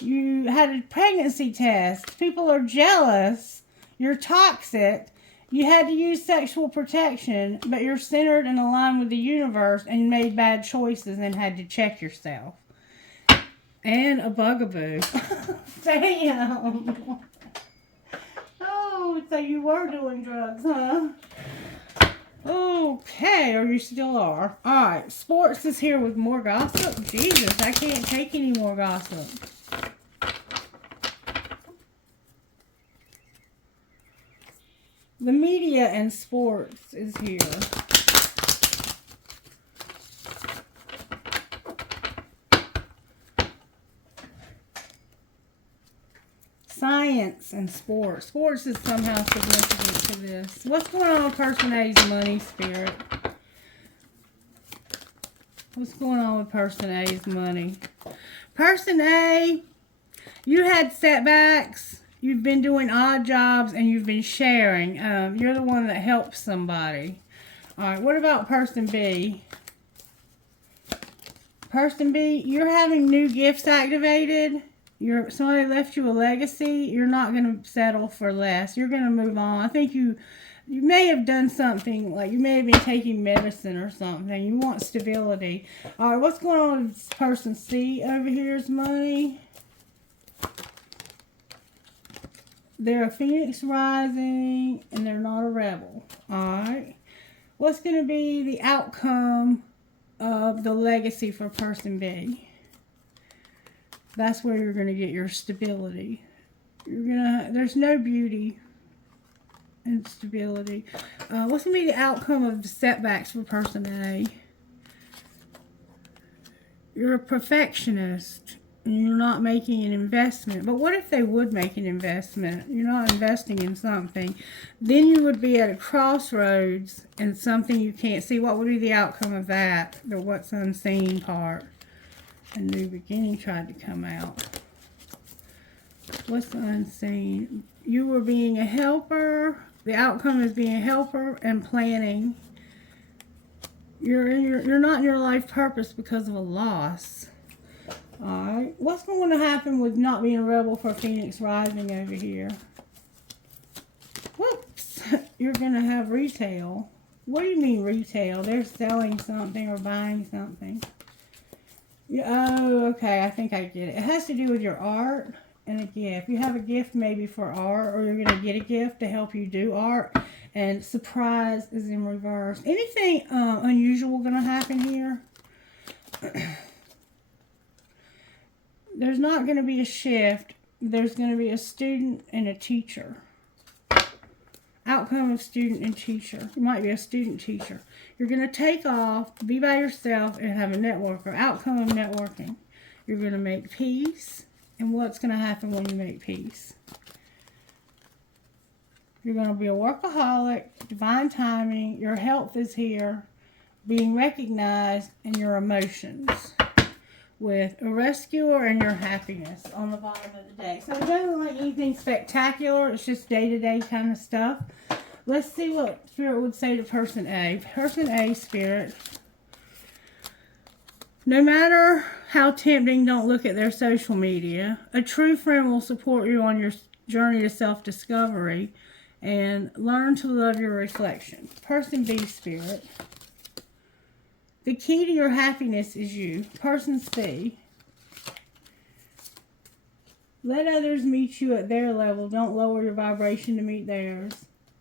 You had a pregnancy test. People are jealous. You're toxic. You had to use sexual protection, but you're centered and aligned with the universe and made bad choices and had to check yourself. And a bugaboo. Damn. Oh, so you were doing drugs, huh? Okay, or you still are. Alright, sports is here with more gossip. Jesus, I can't take any more gossip. The media and sports is here. Science and sports. Sports is somehow significant to this. What's going on with person A's money, Spirit? What's going on with person A's money? Person A, you had setbacks. You've been doing odd jobs and you've been sharing. You're the one that helps somebody. Alright, what about person B? Person B, you're having new gifts activated. Somebody left you a legacy. You're not going to settle for less. You're going to move on. I think you may have done something, like you may have been taking medicine or something. You want stability. All right, what's going on with person C over here's money? They're a phoenix rising, and they're not a rebel. All right. What's going to be the outcome of the legacy for person B? That's where you're going to get your stability. There's no beauty in stability. What's going to be the outcome of the setbacks for person A? You're a perfectionist. and you're not making an investment. But what if they would make an investment? You're not investing in something. Then you would be at a crossroads and something you can't see. What would be the outcome of that? The what's unseen part. A new beginning tried to come out. What's unseen? You were being a helper. The outcome is being a helper and planning. You're not in your life purpose because of a loss. Alright. What's going to happen with not being a rebel for Phoenix Rising over here? Whoops. You're going to have retail. What do you mean retail? They're selling something or buying something. Oh, okay. I think I get it. It has to do with your art and a gift. You have a gift maybe for art, or you're going to get a gift to help you do art. And surprise is in reverse. Anything unusual going to happen here? There's not going to be a shift. There's going to be a student and a teacher. Outcome of student and teacher. You might be a student teacher. You're going to take off, be by yourself, and have a networker. Outcome of networking. You're going to make peace. And what's going to happen when you make peace? You're going to be a workaholic, divine timing, your health is here, being recognized, and your emotions. With a rescuer and your happiness on the bottom of the day. So it doesn't like anything spectacular. It's just day-to-day kind of stuff. Let's see what Spirit would say to person A. Person A, Spirit. No matter how tempting, don't look at their social media. A true friend will support you on your journey to self-discovery and learn to love your reflection. Person B, Spirit. The key to your happiness is you. Person C. Let others meet you at their level. Don't lower your vibration to meet theirs.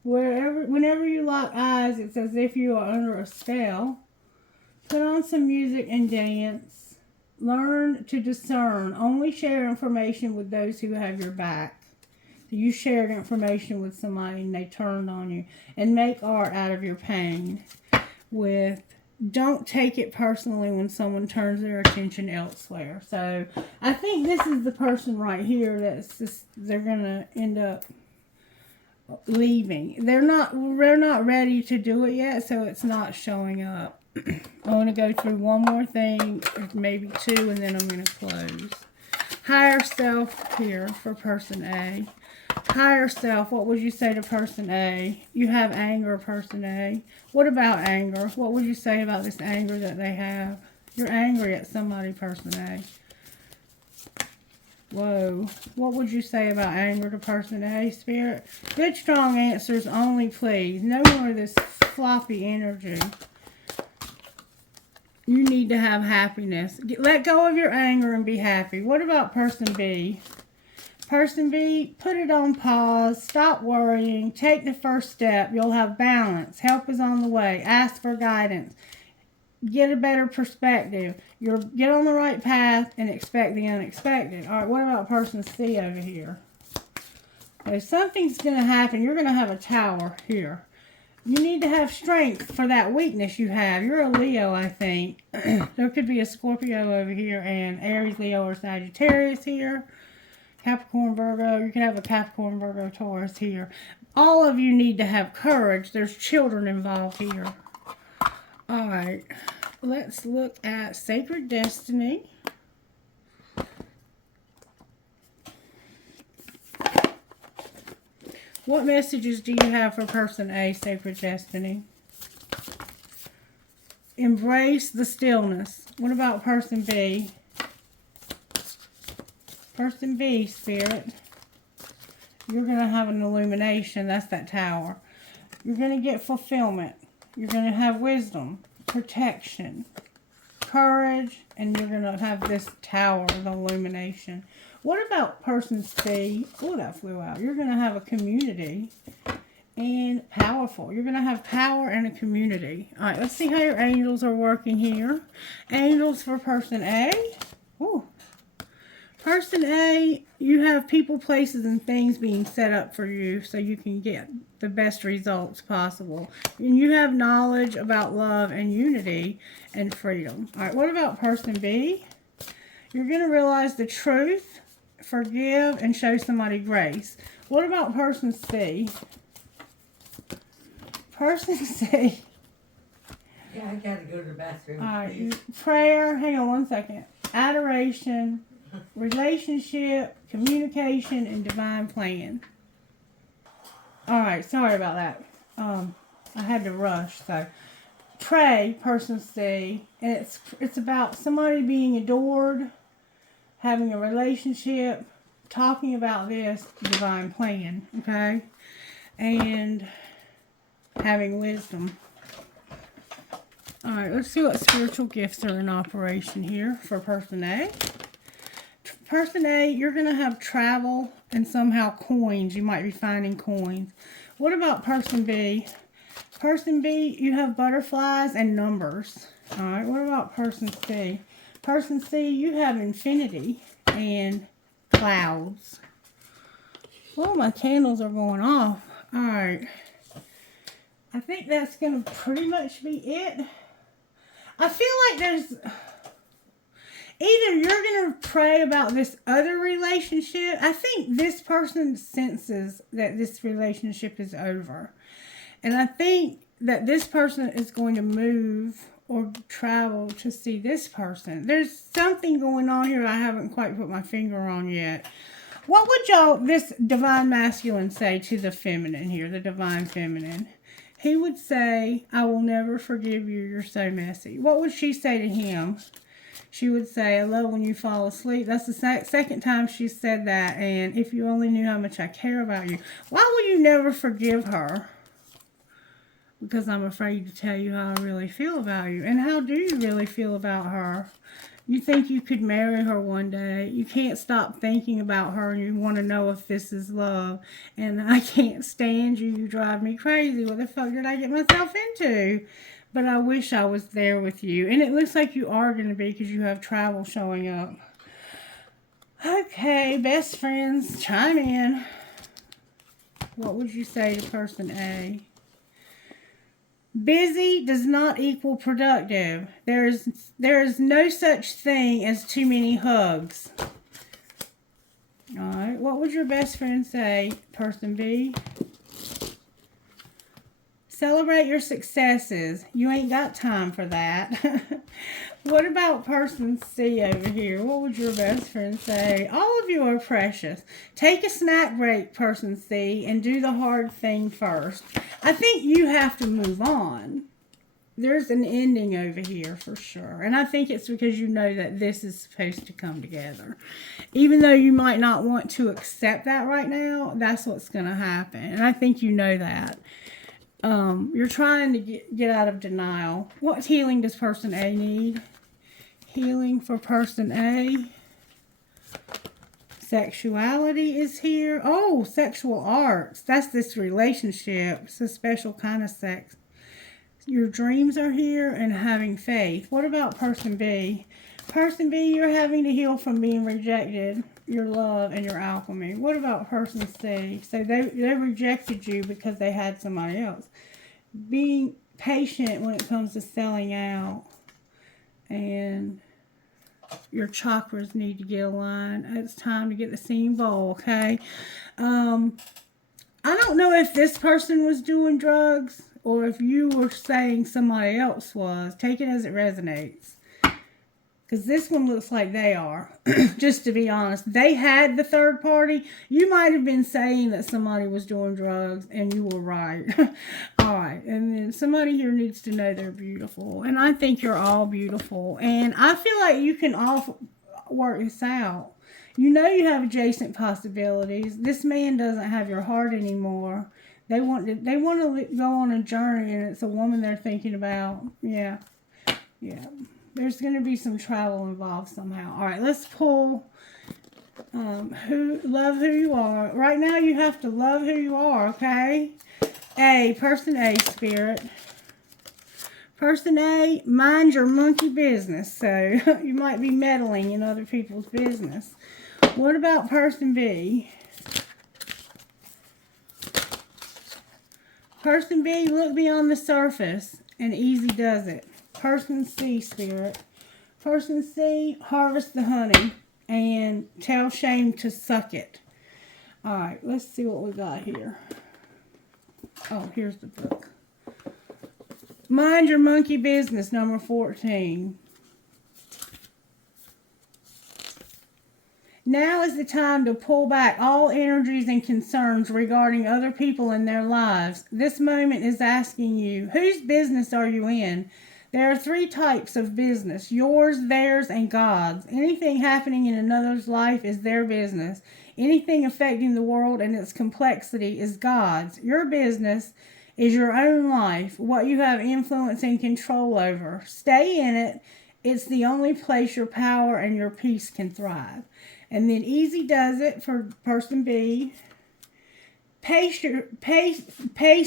Whenever you lock eyes, it's as if you are under a spell. Put on some music and dance. Learn to discern. Only share information with those who have your back. So you shared information with somebody and they turned on you. And make art out of your pain. Don't take it personally when someone turns their attention elsewhere. So I think this is the person right here they're going to end up leaving. They're not ready to do it yet, so it's not showing up. I want to go through one more thing, maybe two, and then I'm going to close. Higher self here for person A. Higher self, what would you say to person A? You have anger, person A. What about anger? What would you say about this anger that they have? You're angry at somebody, person A. Whoa. What would you say about anger to person A, Spirit? Good, strong answers only, please. No more of this floppy energy. You need to have happiness. Let go of your anger and be happy. What about person B? Person B, put it on pause. Stop worrying. Take the first step. You'll have balance. Help is on the way. Ask for guidance. Get a better perspective. Get on the right path and expect the unexpected. All right, what about person C over here? Okay, something's going to happen. You're going to have a tower here. You need to have strength for that weakness you have. You're a Leo, I think. There could be a Scorpio over here and Aries, Leo, or Sagittarius here. Capricorn, Virgo. You can have a Capricorn, Virgo, Taurus here. All of you need to have courage. There's children involved here. All right. Let's look at Sacred Destiny. What messages do you have for person A, Sacred Destiny? Embrace the stillness. What about person B? Person B, Spirit. You're going to have an illumination. That's that tower. You're going to get fulfillment. You're going to have wisdom, protection, courage, and you're going to have this tower of illumination. What about person C? Oh, that flew out. You're going to have a community and powerful. You're going to have power and a community. All right, let's see how your angels are working here. Angels for person A. Ooh. Person A, you have people, places, and things being set up for you so you can get the best results possible. And you have knowledge about love and unity and freedom. All right, what about person B? You're going to realize the truth, forgive, and show somebody grace. What about person C? Person C. Yeah, I gotta go to the bathroom. All right. Prayer. Hang on one second. Adoration, relationship, communication, and divine plan. All right. Sorry about that. I had to rush. So, pray, person C, and it's about somebody being adored, having a relationship, talking about this divine plan. Okay, and having wisdom. All right, let's see what spiritual gifts are in operation here for person A. Person A, you're going to have travel and somehow coins. You might be finding coins. What about person B? Person B, you have butterflies and numbers. All right, what about person C? Person C, you have infinity and clouds. Well, my candles are going off. All right. I think that's going to pretty much be it. I feel like there's... Either you're going to pray about this other relationship. I think this person senses that this relationship is over. And I think that this person is going to move or travel to see this person. There's something going on here I haven't quite put my finger on yet. What would this divine masculine say to the feminine here, the divine feminine? He would say, I will never forgive you. You're so messy. What would she say to him? She would say, I love when you fall asleep. That's the second time she said that. And if you only knew how much I care about you. Why will you never forgive her? Because I'm afraid to tell you how I really feel about you. And how do you really feel about her? You think you could marry her one day. You can't stop thinking about her. And you want to know if this is love. And I can't stand you. You drive me crazy. What the fuck did I get myself into? But I wish I was there with you. And it looks like you are going to be because you have travel showing up. Okay, best friends, chime in. What would you say to person A? Busy does not equal productive. There is no such thing as too many hugs. All right, what would your best friend say, person B? Celebrate your successes. You ain't got time for that. What about person C over here? What would your best friend say? All of you are precious. Take a snack break, person C, and do the hard thing first. I think you have to move on. There's an ending over here for sure. And I think it's because you know that this is supposed to come together. Even though you might not want to accept that right now, that's what's going to happen. And I think you know that. You're trying to get out of denial. What healing does person A need? Healing for person A. Sexuality is here. Oh, sexual arts. That's this relationship. It's a special kind of sex. Your dreams are here and having faith. What about person B? Person B, you're having to heal from being rejected, your love, and your alchemy. What about person C? So they rejected you because they had somebody else. Being patient when it comes to selling out. And your chakras need to get aligned. It's time to get the seam bowl, okay? I don't know if this person was doing drugs or if you were saying somebody else was. Take it as it resonates. Because this one looks like they are. Just to be honest. They had the third party. You might have been saying that somebody was doing drugs and you were right. Alright. And then somebody here needs to know they're beautiful. And I think you're all beautiful. And I feel like you can all work this out. You know you have adjacent possibilities. This man doesn't have your heart anymore. They want to go on a journey and it's a woman they're thinking about. Yeah. Yeah. There's going to be some travel involved somehow. All right, let's pull love who you are. Right now, you have to love who you are, okay? Person A, spirit. Person A, mind your monkey business. So, you might be meddling in other people's business. What about person B? Person B, look beyond the surface, and easy does it. Person C, spirit. Person C, harvest the honey and tell shame to suck it. All right, let's see what we got here. Oh, here's the book. Mind your monkey business, number 14. Now is the time to pull back all energies and concerns regarding other people and their lives. This moment is asking you, whose business are you in? There are 3 types of business, yours, theirs, and God's. Anything happening in another's life is their business. Anything affecting the world and its complexity is God's. Your business is your own life, what you have influence and control over. Stay in it. It's the only place your power and your peace can thrive. And then easy does it for person B. Pace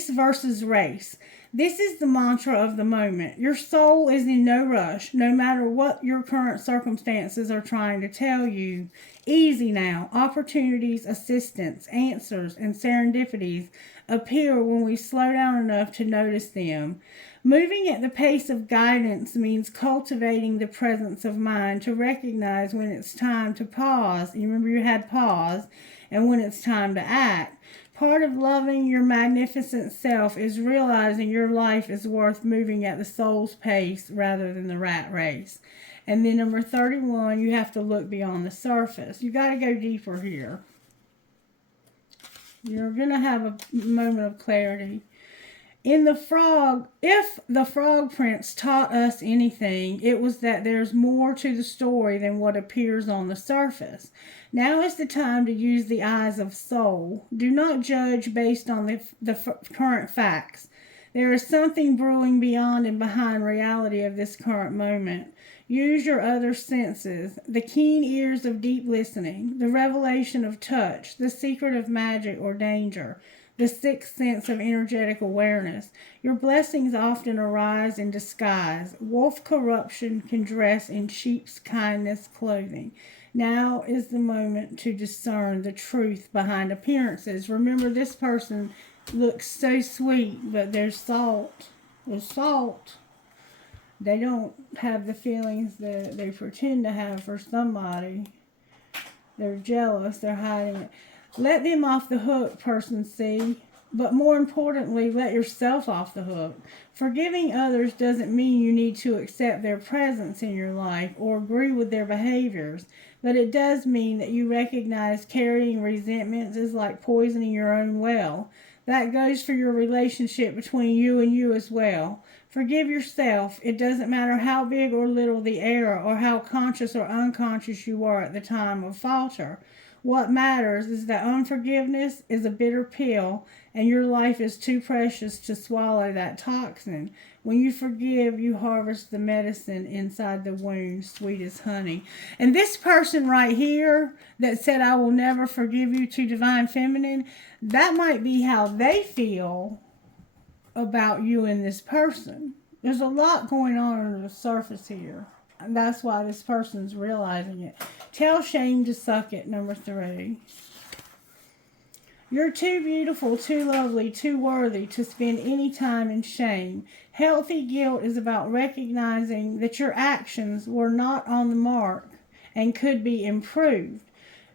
versus race. This is the mantra of the moment. Your soul is in no rush, no matter what your current circumstances are trying to tell you. Easy now. Opportunities, assistance, answers, and serendipities appear when we slow down enough to notice them. Moving at the pace of guidance means cultivating the presence of mind to recognize when it's time to pause. You remember you had pause, and when it's time to act. Part of loving your magnificent self is realizing your life is worth moving at the soul's pace rather than the rat race. And then number 31, you have to look beyond the surface. You got to go deeper here. You're going to have a moment of clarity. In the frog, if the Frog Prince taught us anything, it was that there's more to the story than what appears on the surface. Now is the time to use the eyes of soul. Do not judge based on the current facts. There is something brewing beyond and behind reality of this current moment. Use your other senses, the keen ears of deep listening, the revelation of touch, the secret of magic or danger, the sixth sense of energetic awareness. Your blessings often arise in disguise. Wolf corruption can dress in sheep's kindness clothing. Now is the moment to discern the truth behind appearances. Remember, this person looks so sweet, but there's salt. There's salt. They don't have the feelings that they pretend to have for somebody. They're jealous. They're hiding it. Let them off the hook, person C. But more importantly, let yourself off the hook. Forgiving others doesn't mean you need to accept their presence in your life or agree with their behaviors. But it does mean that you recognize carrying resentments is like poisoning your own well. That goes for your relationship between you and you as well. Forgive yourself. It doesn't matter how big or little the error or how conscious or unconscious you are at the time of falter. What matters is that unforgiveness is a bitter pill and your life is too precious to swallow that toxin. When you forgive, you harvest the medicine inside the wound, sweet as honey. And this person right here that said, I will never forgive you to Divine Feminine, that might be how they feel about you and this person. There's a lot going on under the surface here. And that's why this person's realizing it. Tell shame to suck it, number 3. You're too beautiful, too lovely, too worthy to spend any time in shame. Healthy guilt is about recognizing that your actions were not on the mark and could be improved.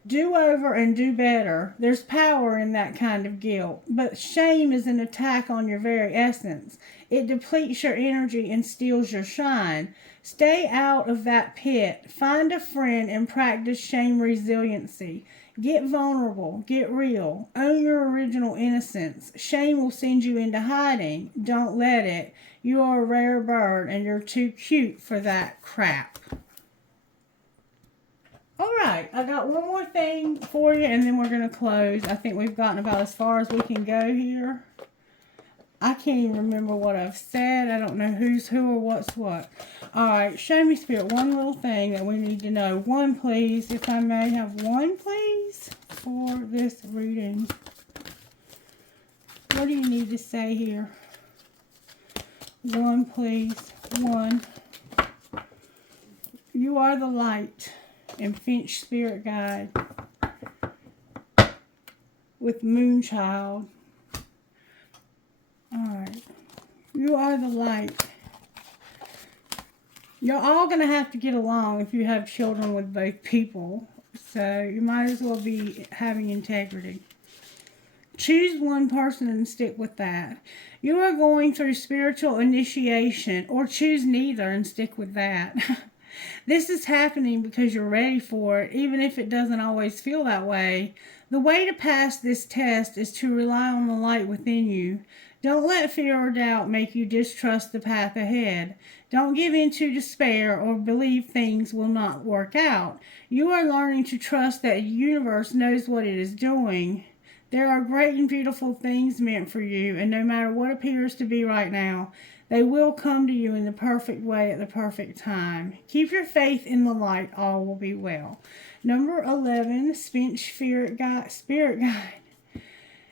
Do over and do better. There's power in that kind of guilt. But shame is an attack on your very essence. It depletes your energy and steals your shine. Stay out of that pit. Find a friend and practice shame resiliency. Get vulnerable. Get real. Own your original innocence. Shame will send you into hiding. Don't let it. You are a rare bird and you're too cute for that crap. All right, I got one more thing for you, and then we're going to close. I think we've gotten about as far as we can go here. I can't even remember what I've said. I don't know who's who or what's what. All right, show me, Spirit, one little thing that we need to know. One, please, if I may have one, please, for this reading. What do you need to say here? One, please. One. You are the light. And Finch Spirit Guide with Moonchild. Alright. You are the light. You're all going to have to get along if you have children with both people. So you might as well be having integrity. Choose one person and stick with that. You are going through spiritual initiation, or choose neither and stick with that. This is happening because you're ready for it, even if it doesn't always feel that way. The way to pass this test is to rely on the light within you. Don't let fear or doubt make you distrust the path ahead. Don't give in to despair or believe things will not work out. You are learning to trust that the universe knows what it is doing. There are great and beautiful things meant for you, and no matter what appears to be right now, they will come to you in the perfect way at the perfect time. Keep your faith in the light. All will be well. Number 11, Spirit Guide.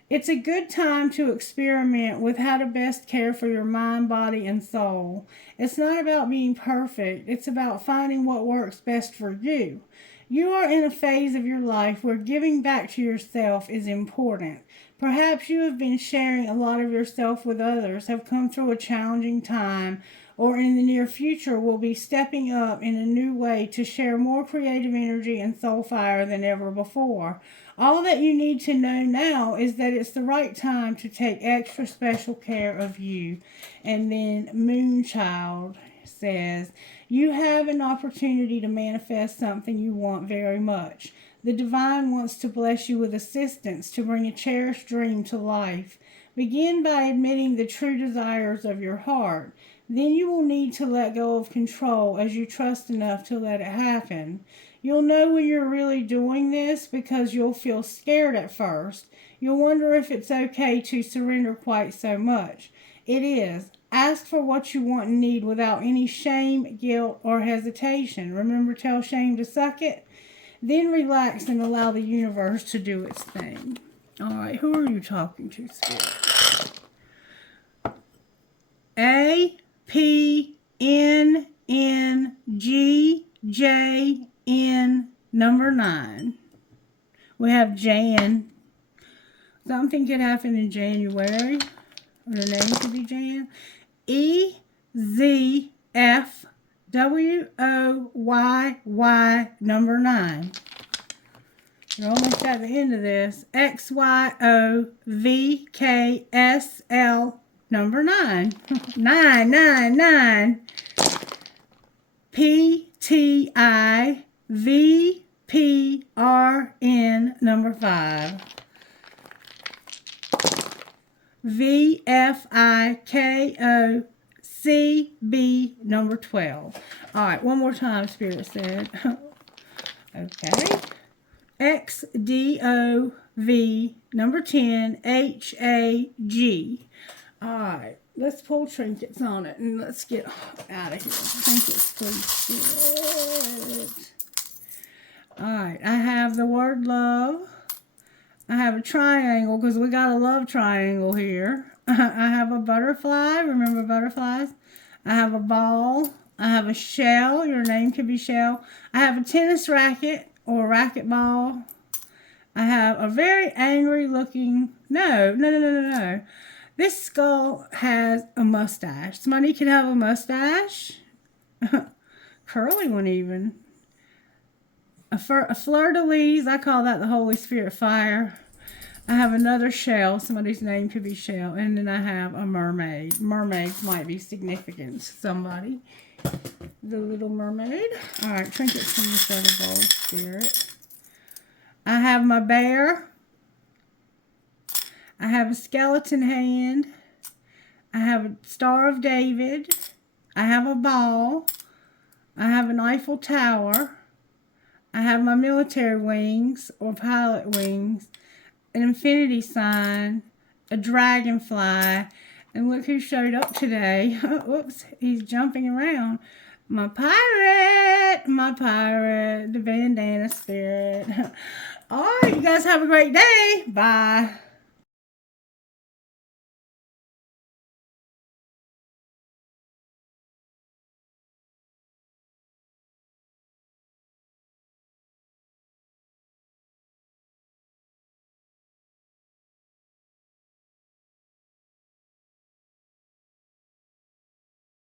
It's a good time to experiment with how to best care for your mind, body, and soul. It's not about being perfect. It's about finding what works best for you. You are in a phase of your life where giving back to yourself is important. Perhaps you have been sharing a lot of yourself with others, have come through a challenging time, or in the near future will be stepping up in a new way to share more creative energy and soul fire than ever before. All that you need to know now is that it's the right time to take extra special care of you. And then Moonchild says, you have an opportunity to manifest something you want very much. The divine wants to bless you with assistance to bring a cherished dream to life. Begin by admitting the true desires of your heart. Then you will need to let go of control as you trust enough to let it happen. You'll know when you're really doing this because you'll feel scared at first. You'll wonder if it's okay to surrender quite so much. It is. Ask for what you want and need without any shame, guilt, or hesitation. Remember, tell shame to suck it. Then relax and allow the universe to do its thing. All right, who are you talking to, Spirit? APNNGJN number 9. We have Jan. Something could happen in January. Her name could be Jan. EZFWOYY number 9. You're almost at the end of this. XYOVKSL number 9. 999. PTIVPRN number 5. VFIKOCB number 12. All right, one more time, Spirit said. Okay. XDOV number 10, HAG. All right, let's pull trinkets on it and let's get out of here. Trinkets, please, Spirit. All right, I have the word love. I have a triangle because we got a love triangle here. I have a butterfly. Remember butterflies? I have a ball. I have a shell. Your name could be Shell. I have a tennis racket or a racquetball. I have a very angry looking... No. This skull has a mustache. Somebody could have a mustache. Curly one even. A fleur-de-lis, I call that the Holy Spirit fire. I have another shell. Somebody's name could be Shell. And then I have a mermaid. Mermaids might be significant to somebody. The Little Mermaid. All right, trinkets from this other bowl, Spirit. I have my bear. I have a skeleton hand. I have a Star of David. I have a ball. I have an Eiffel Tower. I have my military wings or pilot wings, an infinity sign, a dragonfly, and look who showed up today. Whoops, he's jumping around. My pirate, the bandana Spirit. All right, you guys have a great day. Bye.